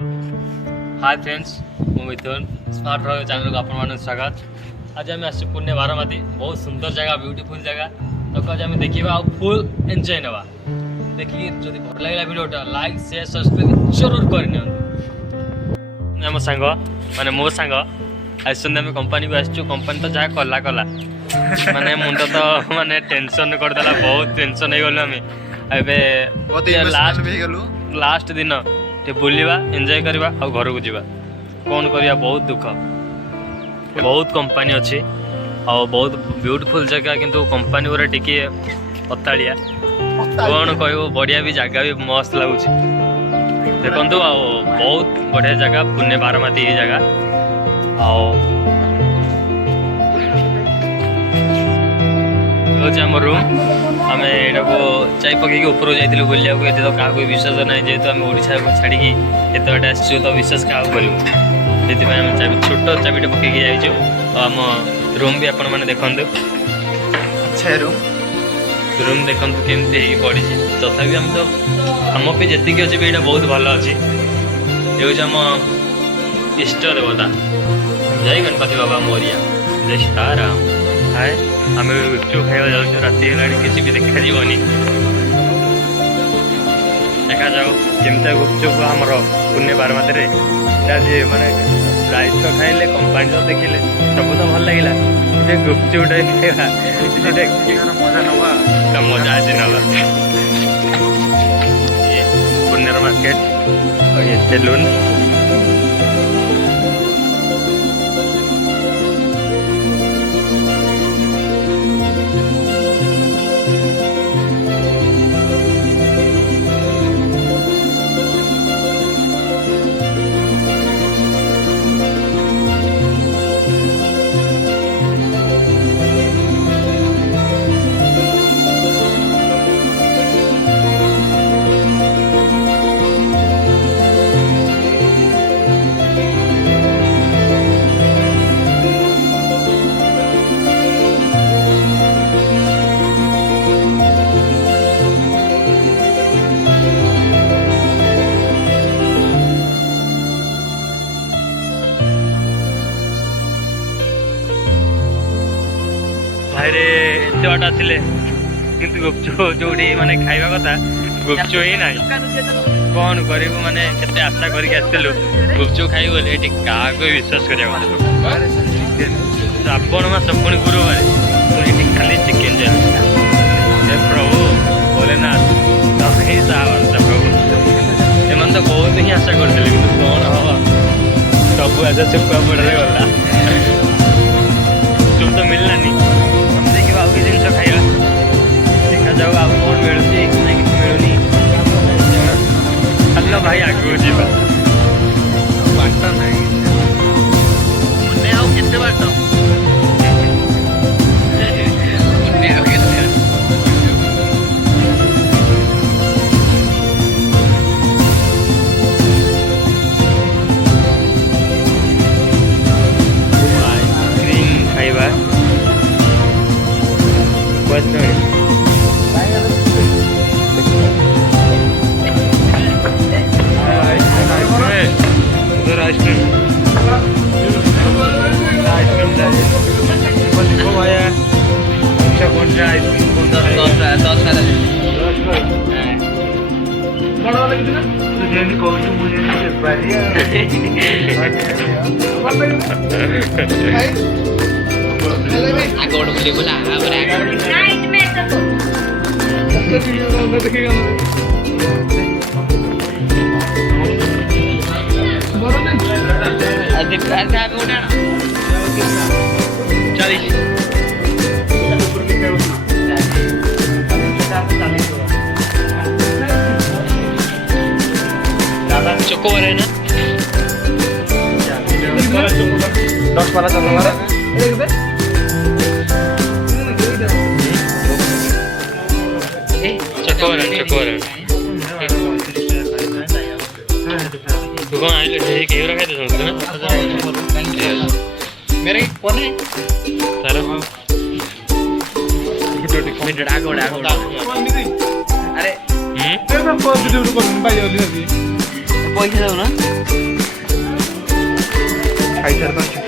Hi friends, मु मिथुन smart royal channel को आपण स्वागत। आज आम आस पुणे बारामती बहुत सुंदर जगह, ब्यूटीफुल जगह। तो आज आम देखा आ फुल एंजॉय नवा। देखिए जब भल लगे वीडियोटा लाइक शेयर सब्सक्राइब जरूर करनी। आम सांग माने मो सांग आसमें आम कंपनी को आसचु। कंपनी तो जहाँ कला कला माने मुंड तो माने टेंशन करदेला, बहुत टेंशन हो गलु। आम लास्ट दिन बुलवा एंजॉय करवा और घर को जीवा कौन करवा। बहुत दुख, बहुत कंपनी अच्छी और बहुत ब्यूटीफुल जगह, किंतु कंपनी पूरा टिके पतालिया कौन कह। बढ़िया भी जगह भी मस्त लगुच देखु। बहुत बढ़िया जगह पुणे बारामती ये जगह। आम रूम आम यहाँ को चाय पकईक ऊपर जाइलु बुलिया को। तो क्या विश्वास ना, जेहेतु आम ओडिशा को छाड़ी एत बाटे आसचु तो विश्वास क्या करूँ। से छोट चाबिटे पकईक जाइचु। तो आम रूम भी आपण मैंने देखु, रूम देखु केमती पड़ी। तथापि आम तो आम पे जी अच्छे भी बहुत भल अच्छी। ये आम इष्ट देवता जय गणपति बाबा मोरिया, जय सीताराम। हाय आम गुपचुप खाଇବା जाऊँ, राति है किसी भी देखा जीवनी। देखा जाओ केमता गुपचुप आमर पुणे बारामती माने प्राइस तो खाइले, कंपानी तो देखिले, सब तो भल लगे। गुपचुप मजा आज ना ये पुणे मार्केट और ये सैलून। भाईरे एत बाट आसिले किंतु गुपचुप जो माने खाइबा कथा गुपचुप ही ना। कौन करू माने केते आशा करके आसलु गुपचुप खाई बोले ये क्या विश्वास करा। श्रावण मास पुणी गुरुवार पुणी खाली चिकेन हे प्रभु भोलेनाथ तब ही साहब प्रभु। एम तो बहुत ही आशा करते कि कौन हम सब आज चुपा पड़े गला। चुप तो मिललानी, आउ कि जिन खाइबा देखा जाऊ आउ कौन मिलूँ कि ना कि मिलूनी। चल भाई आगे जीवा बाट ना आउ केते बाट आइसक्रीम खाइबा उधर आइसक्रीम भाया कौन सा आइसक्रीम कौन चोकोबार है ना 10 वाला चोकोबार तू कौन आइले ठीक है रखा दे ना मेरे कौन है चलो मिनट आगो अरे पॉजिटिव को भाई जल्दी पैसा दौना खाई सार